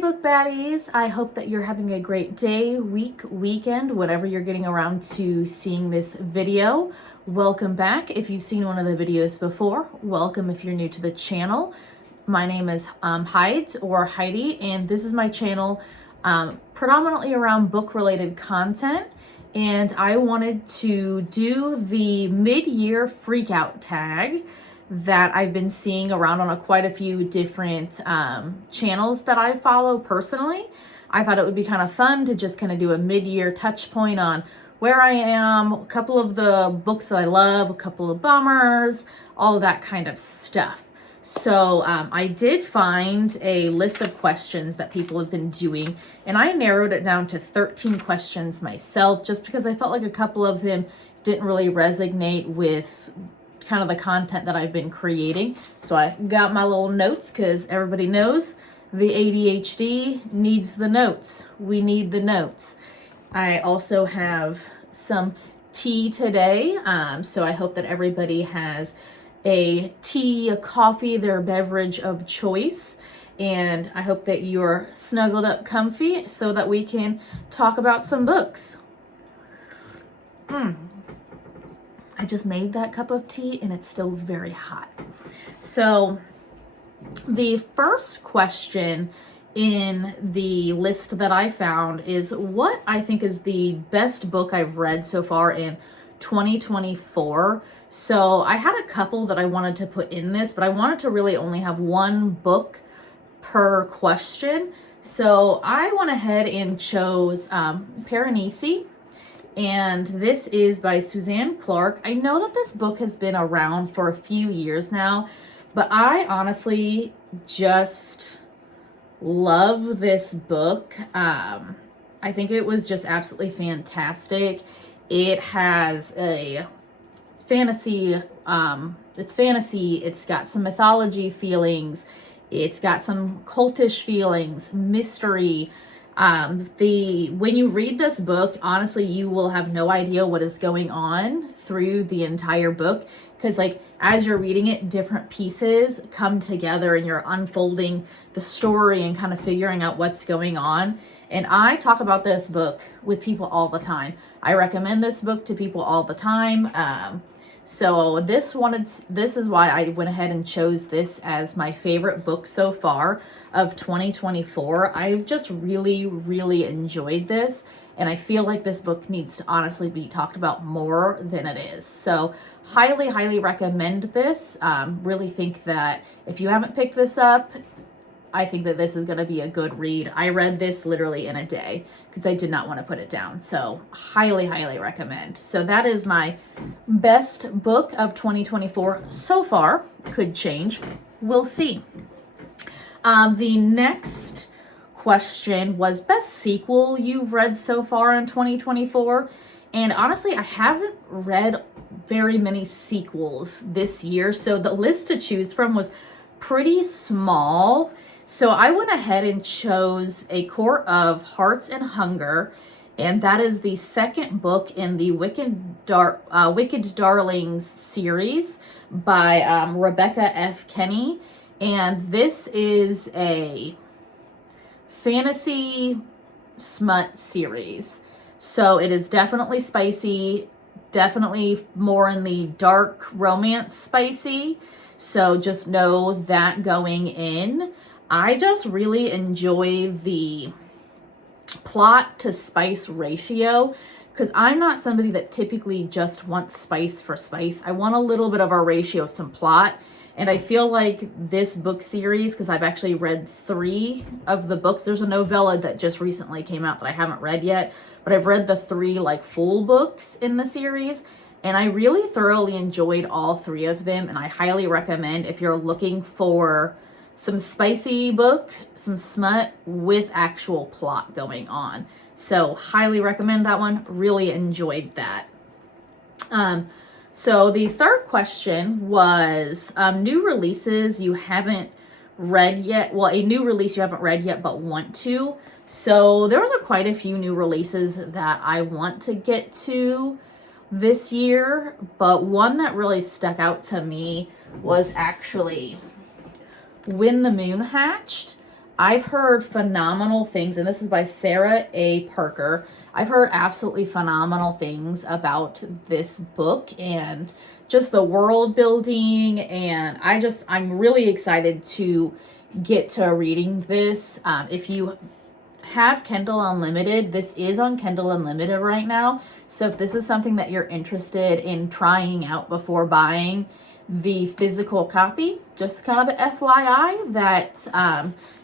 book baddies. I hope that you're having a great day, week, weekend, whatever you're getting around to seeing this video. Welcome back. If you've seen one of the videos before, welcome if you're new to the channel. My name is Heidi, and this is my channel predominantly around book-related content. And I wanted to do the mid-year freakout tag that I've been seeing around on quite a few different channels that I follow personally. I thought it would be kind of fun to just kind of do a mid-year touch point on where I am, a couple of the books that I love, a couple of bummers, all of that kind of stuff. So I did find a list of questions that people have been doing, and I narrowed it down to 13 questions myself, just because I felt like a couple of them didn't really resonate with kind of the content that I've been creating. So I got my little notes, because everybody knows the ADHD needs the notes. We need the notes. I also have some tea today, so I hope that everybody has a tea, a coffee, their beverage of choice. And I hope that you're snuggled up comfy so that we can talk about some books. I just made that cup of tea and it's still very hot. So the first question in the list that I found is what I think is the best book I've read so far in 2024. So I had a couple that I wanted to put in this, but I wanted to really only have one book per question. So I went ahead and chose Piranesi. And this is by Suzanne Clark. I know that this book has been around for a few years now, but I honestly just love this book. I think it was just absolutely fantastic. It has a fantasy, it's fantasy, it's got some mythology feelings, it's got some cultish feelings, mystery. When you read this book, honestly, you will have no idea what is going on through the entire book, because like as you're reading it, different pieces come together and you're unfolding the story and kind of figuring out what's going on. And I talk about this book with people all the time. I recommend this book to people all the time. So this is why I went ahead and chose this as my favorite book so far of 2024. I've just really, really enjoyed this, and I feel like this book needs to honestly be talked about more than it is. So highly, highly recommend this. Really think that if you haven't picked this up, I think that this is going to be a good read. I read this literally in a day because I did not want to put it down. So highly, highly recommend. So that is my best book of 2024 so far. Could change. We'll see. The next question was best sequel you've read so far in 2024. And honestly, I haven't read very many sequels this year. So the list to choose from was pretty small. So I went ahead and chose A Court of Hearts and Hunger, and that is the second book in the Wicked Darlings series by Rebecca F. Kenney. And this is a fantasy smut series. So it is definitely spicy, definitely more in the dark romance spicy. So just know that going in. I just really enjoy the plot to spice ratio, because I'm not somebody that typically just wants spice for spice. I want a little bit of a ratio of some plot. And I feel like this book series, because I've actually read 3 of the books. There's a novella that just recently came out that I haven't read yet, but I've read the 3 like full books in the series. And I really thoroughly enjoyed all 3 of them. And I highly recommend if you're looking for some spicy book, some smut with actual plot going on. So highly recommend that one. Really enjoyed that. So the third question was new releases you haven't read yet. Well, a new release you haven't read yet but want to. So there was quite a few new releases that I want to get to this year, but one that really stuck out to me was actually When the Moon Hatched. I've heard phenomenal things, and this is by Sarah A. Parker. I've heard absolutely phenomenal things about this book and just the world building, and I'm really excited to get to reading this. If you have Kindle Unlimited, this is on Kindle Unlimited right now. So if this is something that you're interested in trying out before buying the physical copy, just kind of an FYI that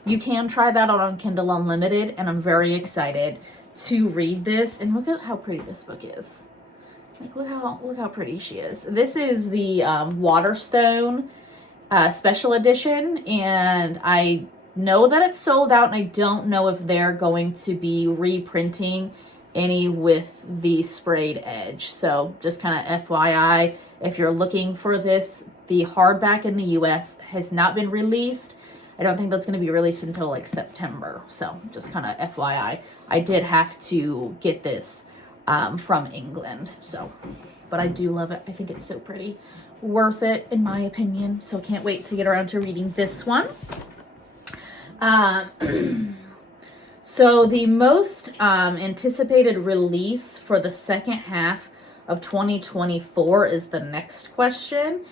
you can try that out on Kindle Unlimited, and I'm very excited to read this. And look at how pretty this book is. Like, look how pretty she is. This is the Waterstone special edition, and I know that it's sold out, and I don't know if they're going to be reprinting any with the sprayed edge. So just kind of FYI, if you're looking for this, the hardback in the US has not been released. I don't think that's going to be released until like September. So just kind of FYI, I did have to get this from England. So, but I do love it. I think it's so pretty. Worth it in my opinion. So can't wait to get around to reading this one. So the most anticipated release for the second half of 2024 is the next question.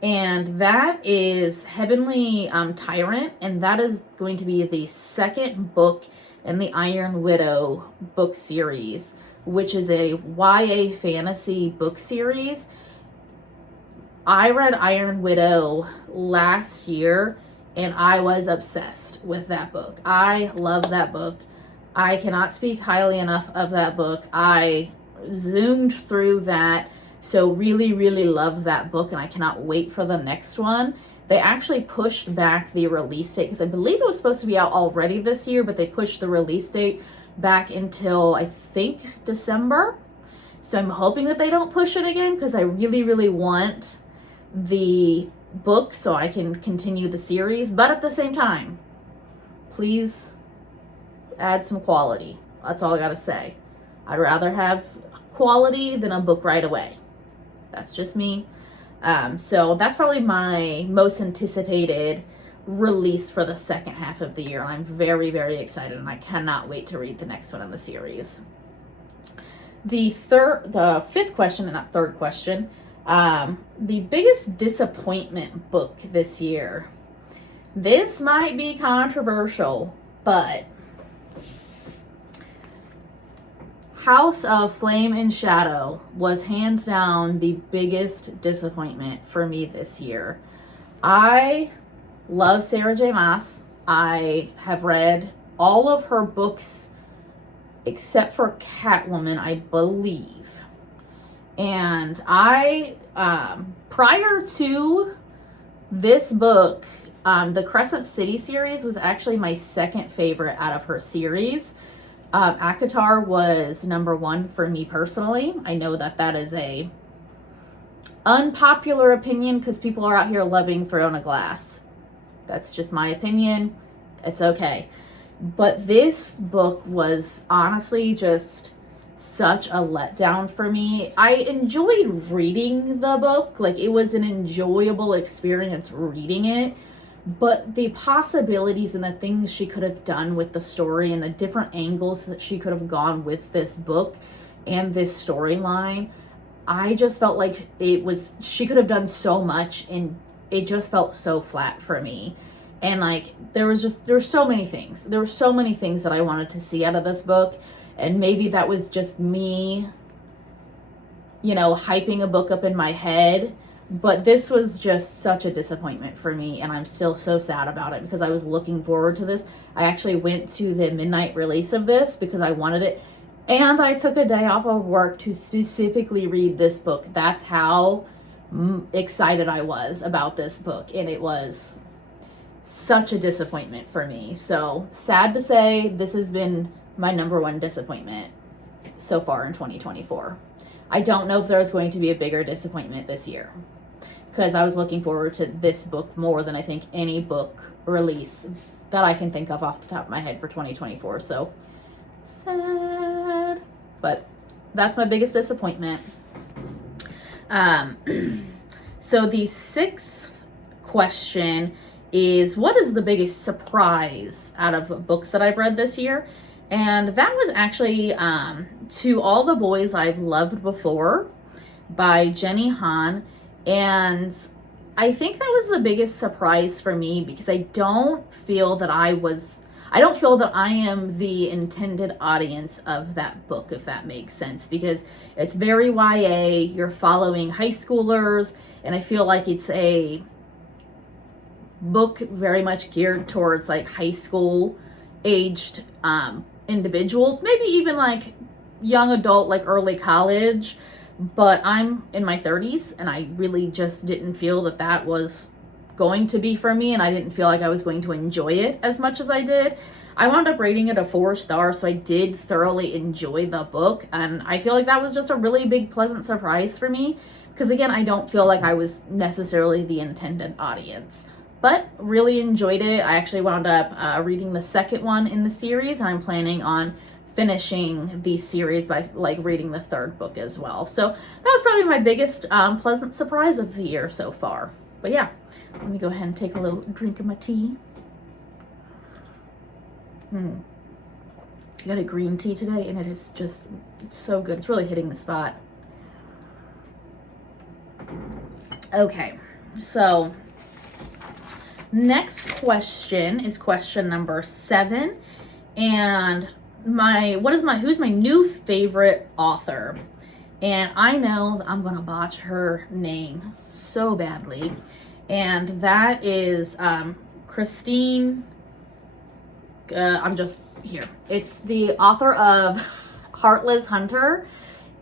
And that is Heavenly Tyrant. And that is going to be the second book in the Iron Widow book series, which is a YA fantasy book series. I read Iron Widow last year, and I was obsessed with that book. I love that book. I cannot speak highly enough of that book. I zoomed through that. So really, really love that book, and I cannot wait for the next one. They actually pushed back the release date because I believe it was supposed to be out already this year, but they pushed the release date back until I think December. So I'm hoping that they don't push it again because I really, really want the book so I can continue the series. But at the same time, please add some quality. That's all I gotta say. I'd rather have quality than a book right away. That's just me. So that's probably my most anticipated release for the second half of the year. And I'm very, very excited, and I cannot wait to read the next one in the series. The fifth question, and not third question, the biggest disappointment book this year. This might be controversial, but House of Flame and Shadow was hands down the biggest disappointment for me this year. I love Sarah J. Maas. I have read all of her books except for Catwoman, I believe. And I, prior to this book, the Crescent City series was actually my second favorite out of her series. ACOTAR was number one for me personally. I know that that is a unpopular opinion because people are out here loving Fiona Glass. That's just my opinion. It's okay. But this book was honestly just such a letdown for me. I enjoyed reading the book. Like, it was an enjoyable experience reading it. But the possibilities and the things she could have done with the story and the different angles that she could have gone with this book and this storyline, I just felt like she could have done so much, and it just felt so flat for me. And like, there's so many things. There were so many things that I wanted to see out of this book. And maybe that was just me, hyping a book up in my head. But this was just such a disappointment for me, and I'm still so sad about it because I was looking forward to this. I actually went to the midnight release of this because I wanted it, and I took a day off of work to specifically read this book. That's how excited I was about this book, and it was such a disappointment for me. So sad to say, this has been my number one disappointment so far in 2024. I don't know if there's going to be a bigger disappointment this year, because I was looking forward to this book more than I think any book release that I can think of off the top of my head for 2024. So sad, but that's my biggest disappointment. So the sixth question is what is the biggest surprise out of books that I've read this year? And that was actually To All the Boys I've Loved Before by Jenny Han. And I think that was the biggest surprise for me because I don't feel that I am the intended audience of that book, if that makes sense, because it's very YA, you're following high schoolers, and I feel like it's a book very much geared towards like high school aged individuals, maybe even like young adult, like early college, but I'm in my 30s and I really just didn't feel that that was going to be for me, and I didn't feel like I was going to enjoy it as much as I did. I wound up rating it a 4 star, so I did thoroughly enjoy the book, and I feel like that was just a really big pleasant surprise for me because again, I don't feel like I was necessarily the intended audience, but really enjoyed it. I actually wound up reading the second one in the series, and I'm planning on finishing the series by like reading the third book as well. So that was probably my biggest pleasant surprise of the year so far. But yeah, let me go ahead and take a little drink of my tea. I got a green tea today, and it is just, it's so good. It's really hitting the spot. Okay, so next question is question number 7, and who's my new favorite author? And I know I'm gonna botch her name so badly, and that is Christine. I'm just here. It's the author of Heartless Hunter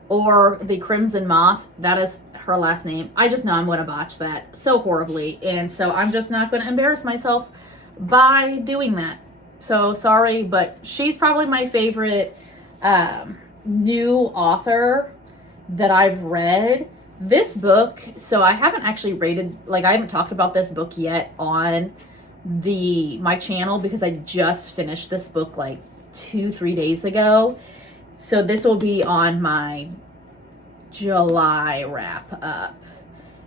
or The Crimson Moth. That is her last name. I just know I'm gonna botch that so horribly, and so I'm just not gonna embarrass myself by doing that. So sorry, but she's probably my favorite new author that I've read. This book, so I haven't actually I haven't talked about this book yet on my channel because I just finished this book like 2-3 days ago. So this will be on my July wrap up.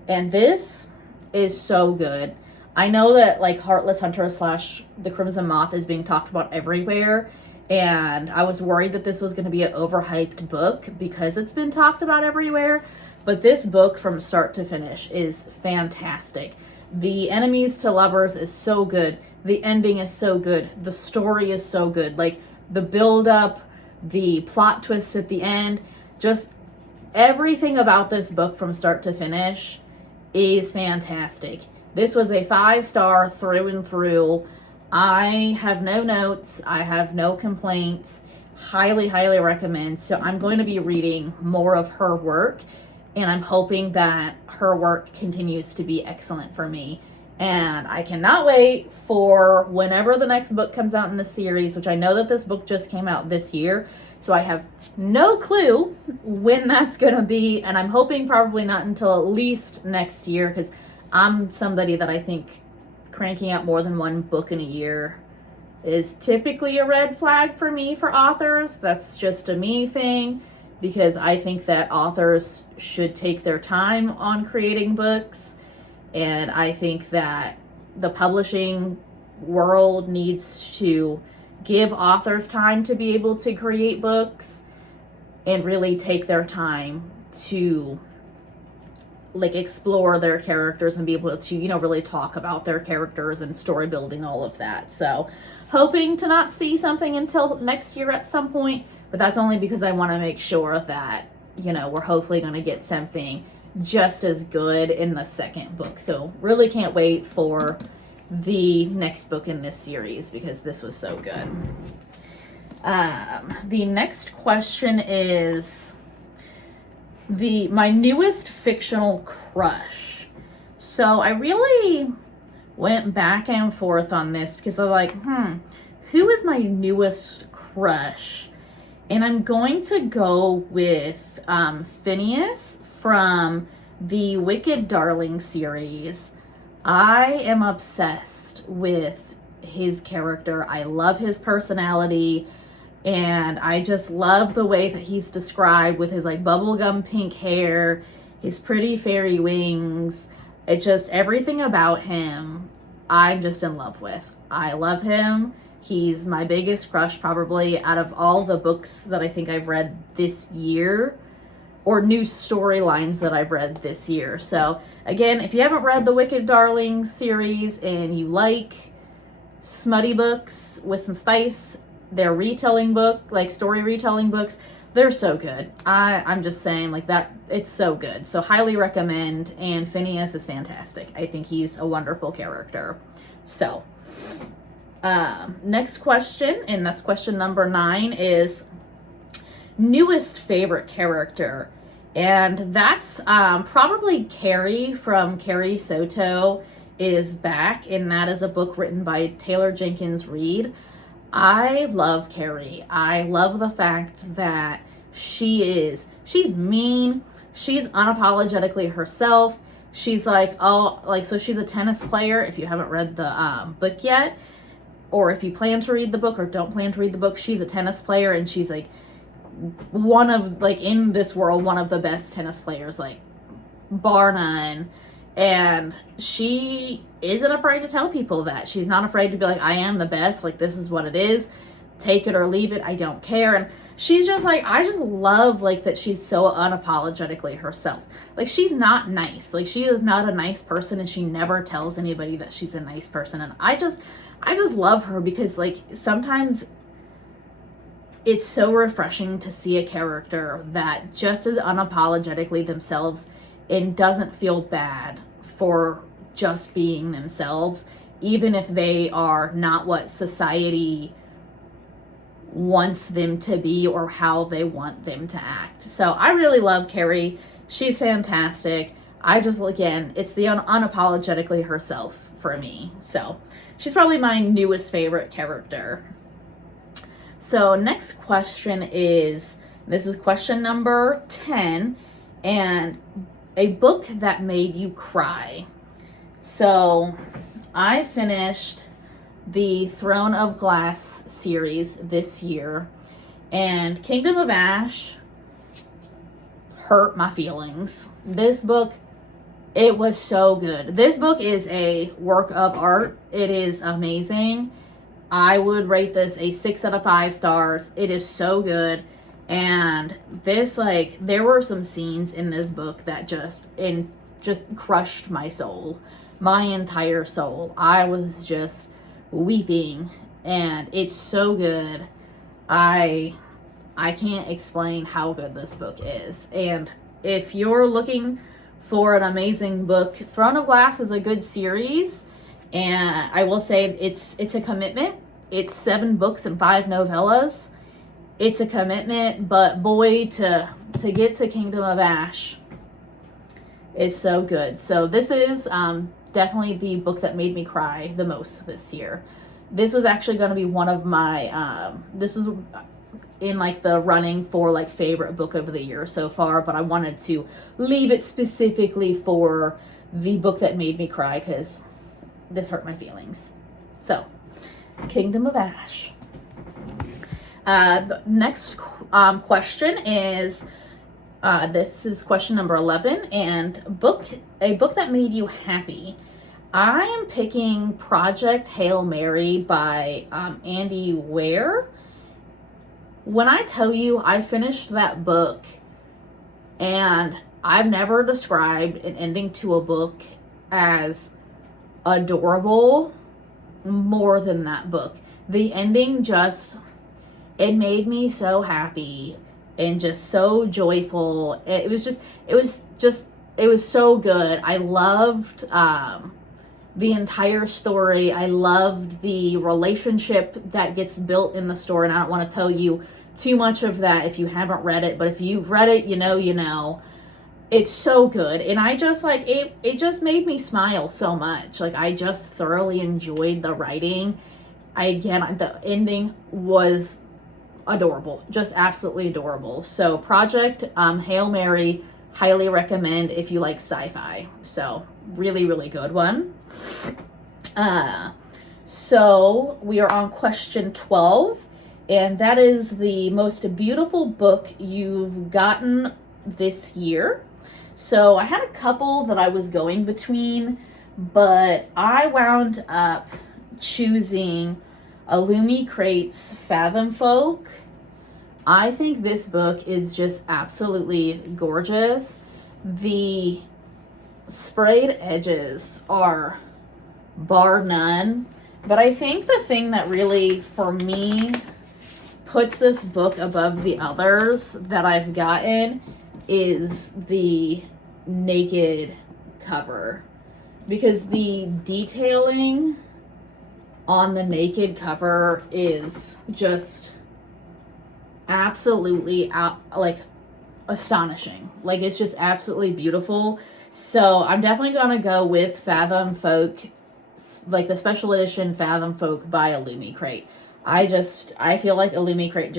And this is so good. I know that like Heartless Hunter / The Crimson Moth is being talked about everywhere, and I was worried that this was going to be an overhyped book because it's been talked about everywhere, but this book from start to finish is fantastic. The enemies to lovers is so good. The ending is so good. The story is so good. Like the build up, the plot twist at the end, just everything about this book from start to finish is fantastic. This was a 5-star through and through. I have no notes. I have no complaints. Highly, highly recommend. So I'm going to be reading more of her work, and I'm hoping that her work continues to be excellent for me. And I cannot wait for whenever the next book comes out in the series, which I know that this book just came out this year, so I have no clue when that's going to be, and I'm hoping probably not until at least next year, because I'm somebody that I think cranking out more than one book in a year is typically a red flag for me for authors. That's just a me thing, because I think that authors should take their time on creating books, and I think that the publishing world needs to give authors time to be able to create books and really take their time to like explore their characters and be able to, really talk about their characters and story building, all of that. So hoping to not see something until next year at some point, but that's only because I want to make sure that, we're hopefully going to get something just as good in the second book. So really can't wait for the next book in this series because this was so good. The next question is my newest fictional crush. So I really went back and forth on this because I'm like, who is my newest crush? And I'm going to go with Phineas from the Wicked Darling series. I am obsessed with his character. I love his personality, and I just love the way that he's described with his like bubblegum pink hair, his pretty fairy wings. It's just everything about him I'm just in love with. I love him. He's my biggest crush probably out of all the books that I think I've read this year, or new storylines that I've read this year. So again, if you haven't read the Wicked Darlings series and you like smutty books with some spice, they're retelling book, like story retelling books, they're so good. I'm just saying, like, that, it's so good. So highly recommend, and Phineas is fantastic. I think he's a wonderful character. So next question, and that's question number 9, is newest favorite character. And that's probably Carrie from Carrie Soto is Back, and that is a book written by Taylor Jenkins Reid. I love Carrie. I love the fact that she's mean, she's unapologetically herself. She's like, oh, like, so she's a tennis player, if you haven't read the book yet, or if you plan to read the book or don't plan to read the book, she's a tennis player, and she's like one of, like, in this world, one of the best tennis players, like, bar none. And she isn't afraid to tell people that. She's not afraid to be like, I am the best, like, this is what it is, take it or leave it, I don't care. And she's just like, I just love, like, that she's so unapologetically herself. Like, she's not nice, like, she is not a nice person, and she never tells anybody that she's a nice person. And I just love her, because, like, sometimes it's so refreshing to see a character that just is unapologetically themselves and doesn't feel bad for just being themselves, even if they are not what society wants them to be or how they want them to act. So I really love Carrie. She's fantastic. I just, again, it's the unapologetically herself for me. So she's probably my newest favorite character. So next question is, this is question number 10, and a book that made you cry. So I finished the Throne of Glass series this year, and Kingdom of Ash hurt my feelings. This book, it was so good. This book is a work of art. It is amazing. I would rate this a 6 out of 5 stars. It is so good. And this, like, there were some scenes in this book that just crushed my soul, my entire soul. I was just weeping, and it's so good. I can't explain how good this book is. And if you're looking for an amazing book, Throne of Glass is a good series, and I will say it's a commitment. It's 7 books and 5 novellas. It's a commitment, but boy, to get to Kingdom of Ash is so good. So this is definitely the book that made me cry the most this year. This was actually going to be one of my, this was in, like, the running for, like, favorite book of the year so far, but I wanted to leave it specifically for the book that made me cry, because this hurt my feelings. So, Kingdom of Ash. The next question is, this is question number 11, and a book that made you happy. I am picking Project Hail Mary by Andy Weir. When I tell you I finished that book, and I've never described an ending to a book as adorable more than that book. The ending just, it made me so happy and just so joyful. It was so good. I loved the entire story. I loved the relationship that gets built in the story, and I don't want to tell you too much of that if you haven't read it, but if you've read it, you know. It's so good, and I just, like, it just made me smile so much. Like, I just thoroughly enjoyed the writing. The ending was adorable, just absolutely adorable. So Project Hail Mary, highly recommend if you like sci-fi. So really, really good one. So we are on question 12, and that is the most beautiful book you've gotten this year. So I had a couple that I was going between, but I wound up choosing Illumi Crate's Fathom Folk. I think this book is just absolutely gorgeous. The sprayed edges are bar none, but I think the thing that really, for me, puts this book above the others that I've gotten is the naked cover, because the detailing on the naked cover is just absolutely astonishing. Like, it's just absolutely beautiful. So I'm definitely gonna go with Fathom Folk, like the special edition Fathom Folk by Illumi Crate. I feel like Illumi Crate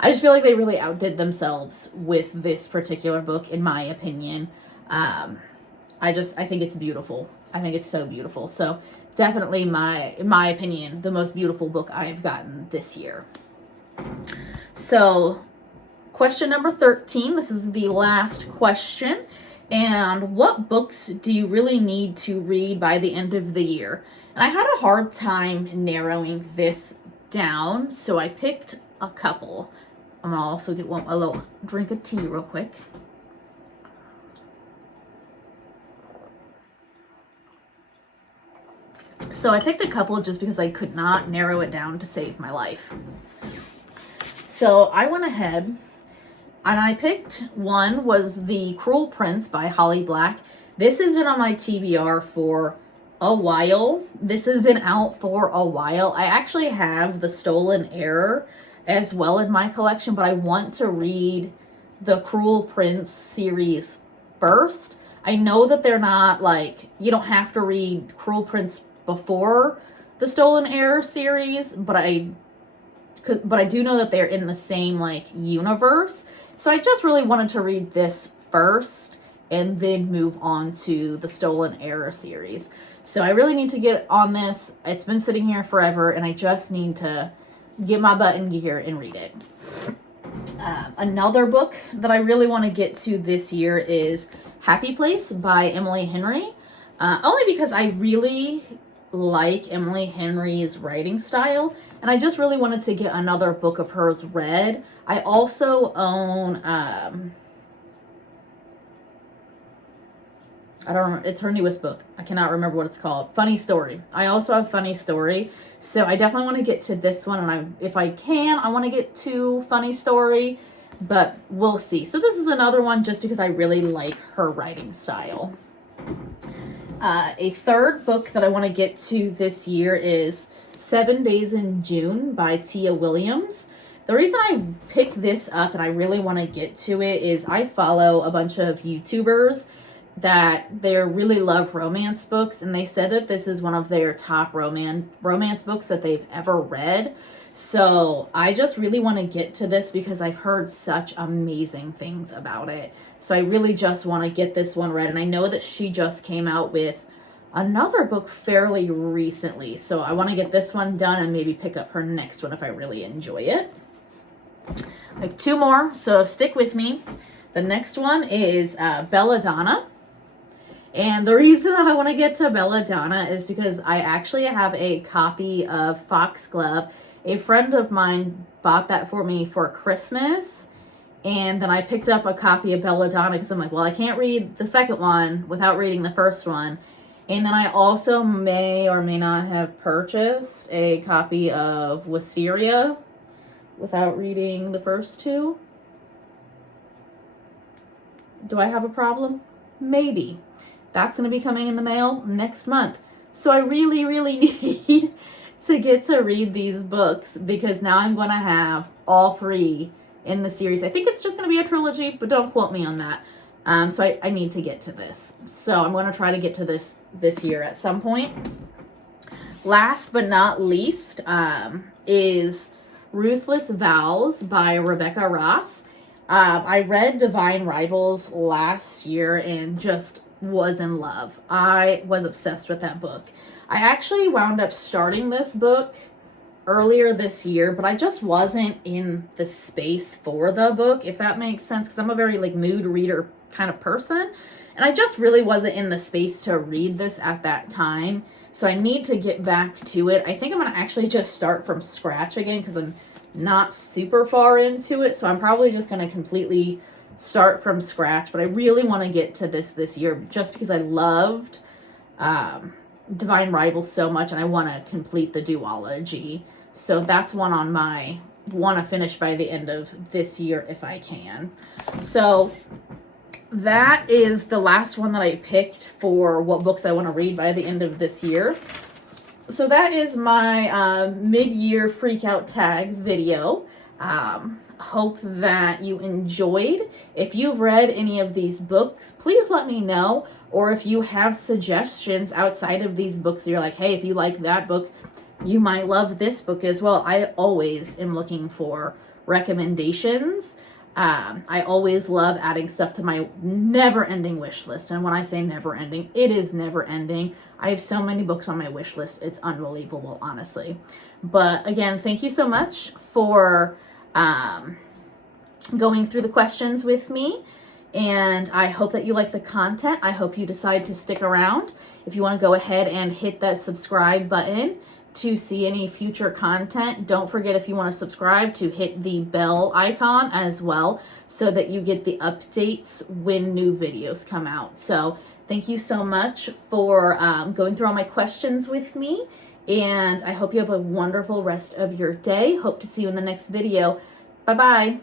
I just feel like they really outdid themselves with this particular book, in my opinion. I think it's beautiful. I think it's so beautiful. So definitely in my opinion, the most beautiful book I've gotten this year. So question number 13, this is the last question. And what books do you really need to read by the end of the year? And I had a hard time narrowing this down, so I picked a couple. I'm gonna also get a little drink of tea real quick. So I picked a couple just because I could not narrow it down to save my life. So I went ahead and I picked one, was The Cruel Prince by Holly Black. This has been on my TBR for a while. This has been out for a while. I actually have The Stolen Heir as well in my collection, but I want to read the Cruel Prince series first. I know that they're not you don't have to read Cruel Prince before the Stolen Heir series, but I do know that they're in the same universe. So I just really wanted to read this first and then move on to the Stolen Heir series. So I really need to get on this. It's been sitting here forever, and I just need to get my butt in gear and read it. Another book that I really want to get to this year is Happy Place by Emily Henry. Only because I really like Emily Henry's writing style, and I just really wanted to get another book of hers read. I also own I don't remember, it's her newest book. I cannot remember what it's called. Funny Story. I also have Funny Story, so I definitely want to get to this one, and if I can, I want to get to Funny Story, but we'll see. So this is another one just because I really like her writing style. A third book that I want to get to this year is 7 Days in June by Tia Williams. The reason I picked this up and I really want to get to it is I follow a bunch of YouTubers that they really love romance books, and they said that this is one of their top romance books that they've ever read. So I just really want to get to this because I've heard such amazing things about it. So I really just want to get this one read. And I know that she just came out with another book fairly recently. So I want to get this one done and maybe pick up her next one if I really enjoy it. I have two more, so stick with me. The next one is Belladonna. And the reason I want to get to Belladonna is because I actually have a copy of Foxglove. A friend of mine bought that for me for Christmas, and then I picked up a copy of Belladonna because I'm like, well, I can't read the second one without reading the first one. And then I also may or may not have purchased a copy of Wisteria without reading the first two. Do I have a problem? Maybe. That's going to be coming in the mail next month. So I really, really need to get to read these books because now I'm going to have all three in the series. I think it's just going to be a trilogy, but don't quote me on that. So I need to get to this. So I'm going to try to get to this year at some point. Last but not least is Ruthless Vows by Rebecca Ross. I read Divine Rivals last year and just was in love. I was obsessed with that book. I actually wound up starting this book earlier this year, but I just wasn't in the space for the book, if that makes sense, because I'm a very like mood reader kind of person, and I just really wasn't in the space to read this at that time. So I need to get back to it. I think I'm going to actually just start from scratch again because I'm not super far into it. So I'm probably just going to completely start from scratch. But I really want to get to this year just because I loved Divine Rivals so much, and I want to complete the duology. So that's one on my want to finish by the end of this year if I can. So that is the last one that I picked for what books I want to read by the end of this year. So that is my mid-year Freakout tag video. Hope that you enjoyed. If you've read any of these books, please let me know. Or if you have suggestions outside of these books, you're like, hey, if you like that book, you might love this book as well. I always am looking for recommendations. I always love adding stuff to my never-ending wish list. And when I say never-ending, it is never-ending. I have so many books on my wish list. It's unbelievable, honestly. But again, thank you so much for going through the questions with me. And I hope that you like the content. I hope you decide to stick around. If you want to go ahead and hit that subscribe button to see any future content, don't forget, if you want to subscribe, to hit the bell icon as well so that you get the updates when new videos come out. So thank you so much for going through all my questions with me, and I hope you have a wonderful rest of your day. Hope to see you in the next video. Bye-bye.